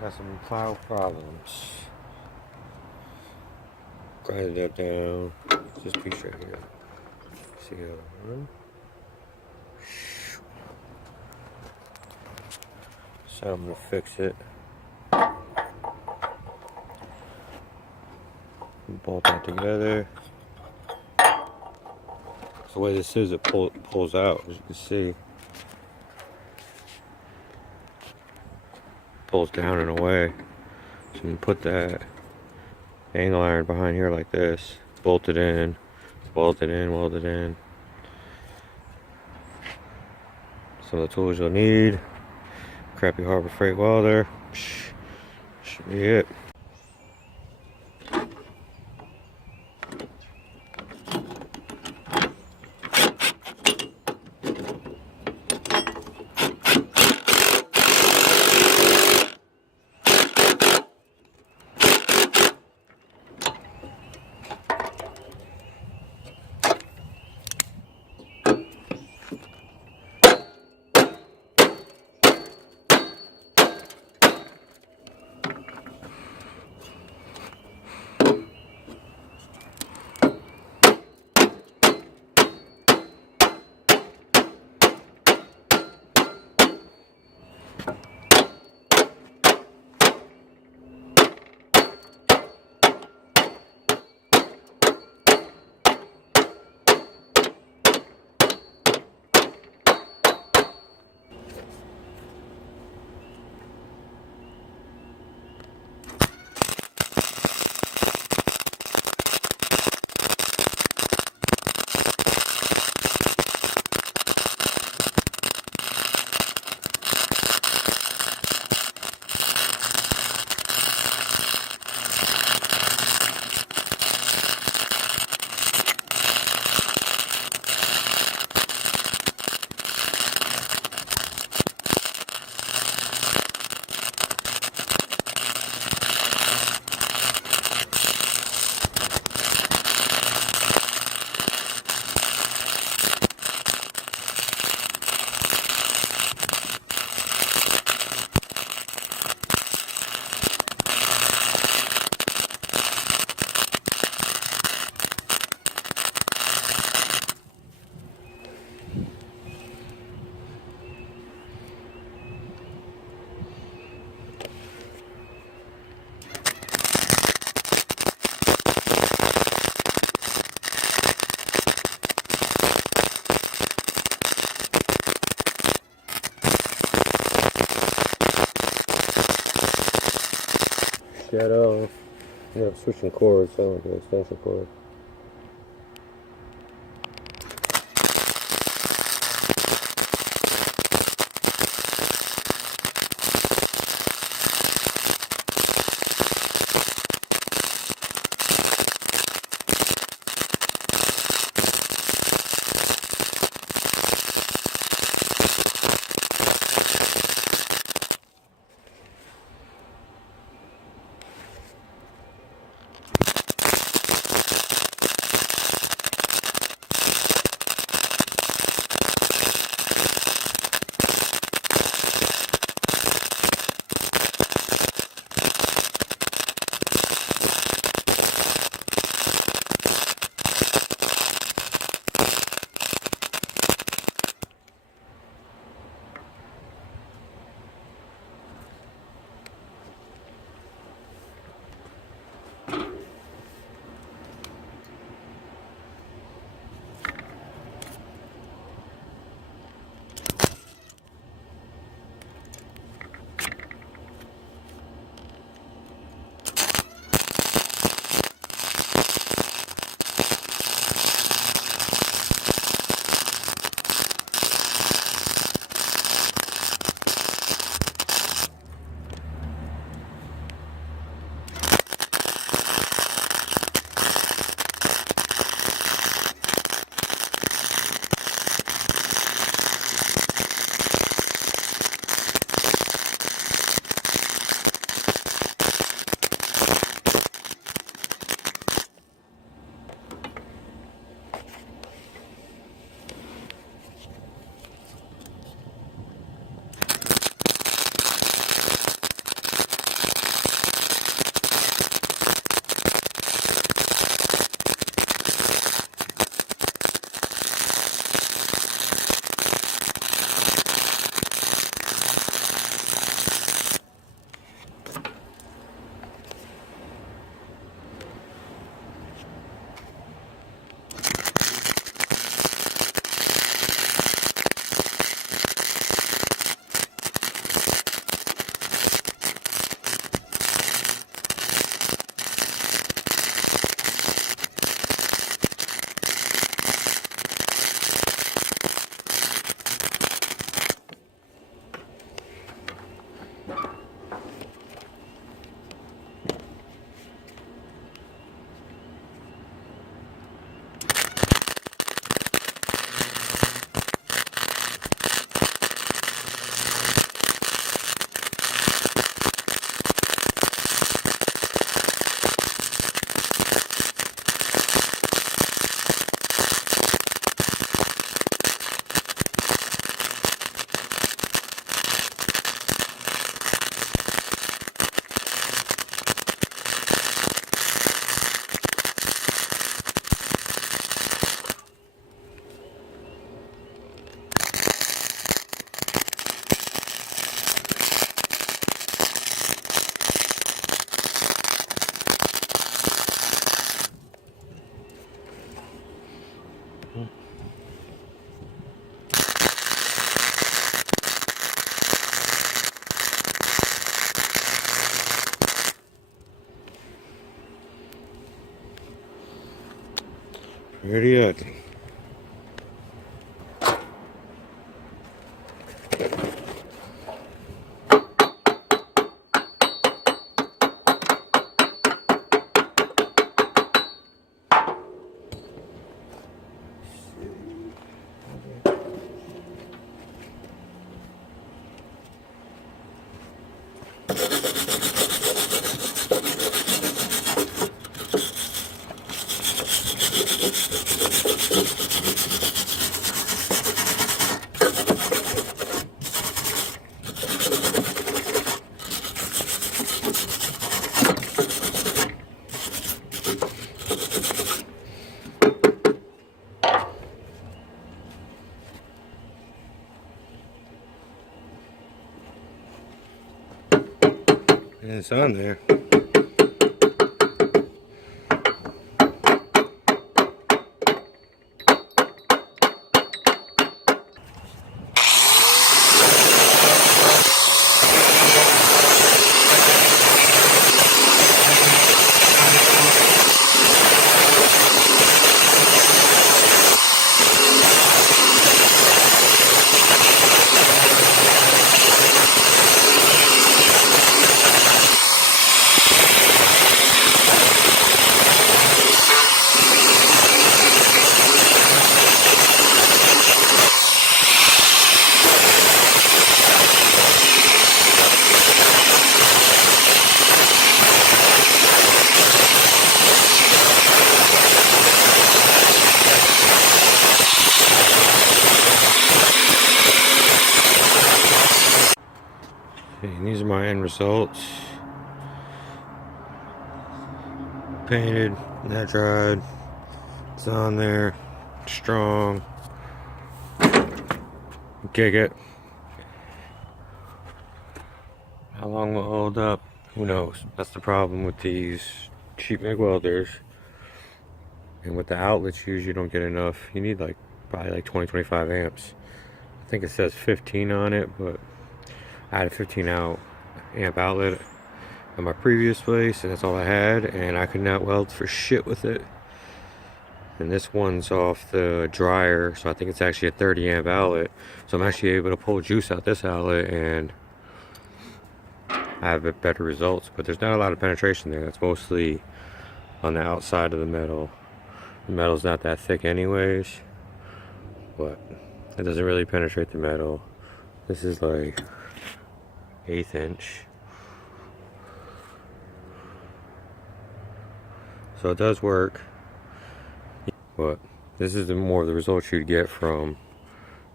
Got some plow problems. Grind it down. Just piece right here. See how I run? So I'm gonna fix it. Bolt that together. So the way this is, it pulls out, as you can see. Pulls down and away. So you put that angle iron behind here like this, bolt it in, weld it in, weld it in. Some of the tools you'll need. Crappy Harbor Freight welder. Should be it. Shut off. I'm switching cords, so I want the extension cord. Ready yet? And it's on there. And these are my end results. Painted, that dried. It's on there, strong. Gig it. How long will it hold up? Who knows? That's the problem with these cheap MIG welders. And with the outlets, you usually don't get enough. You need like probably like 20-25 amps. I think it says 15 on it, but I had a 15 amp outlet at my previous place, and that's all I had, and I could not weld for shit with it. And this one's off the dryer, so I think it's actually a 30 amp outlet, so I'm actually able to pull juice out this outlet and I have better results. But there's not a lot of penetration there. That's mostly on the outside of the metal. The metal's not that thick anyways, but it doesn't really penetrate the metal. This is like 1/8 inch, so it does work. But this is more of the results you'd get from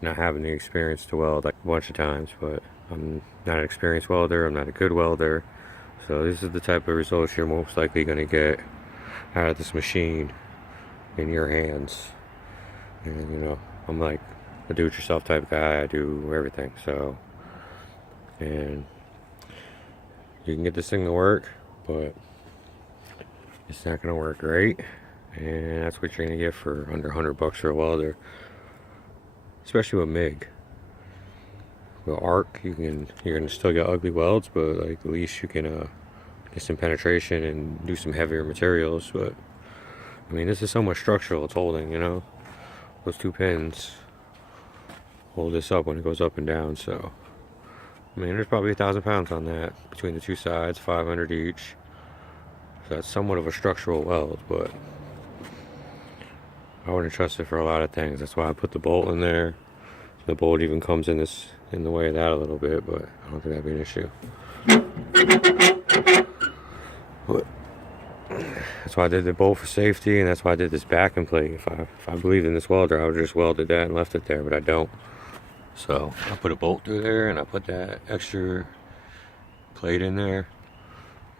not having the experience to weld like a bunch of times. But I'm not an experienced welder, I'm not a good welder, so this is the type of results you're most likely going to get out of this machine in your hands. And you know, I'm like a do-it-yourself type guy. I do everything, so, and you can get this thing to work, but it's not going to work great. And that's what you're gonna get for under $100 for a welder, especially with MIG. With arc, you're gonna still get ugly welds, but like at least you can get some penetration and do some heavier materials. But I mean, this is so much structural it's holding. You know, those two pins hold this up when it goes up and down. So I mean, there's probably 1,000 pounds on that between the two sides, 500 each. So that's somewhat of a structural weld, but I wouldn't trust it for a lot of things. That's why I put the bolt in there. The bolt even comes in the way of that a little bit, but I don't think that'd be an issue. But that's why I did the bolt for safety, and that's why I did this backing plate. If I believed in this welder, I would have just welded that and left it there, but I don't. So I put a bolt through there, and I put that extra plate in there,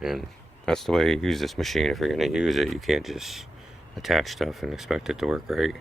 and that's the way you use this machine. If you're gonna use it, you can't just attach stuff and expect it to work great.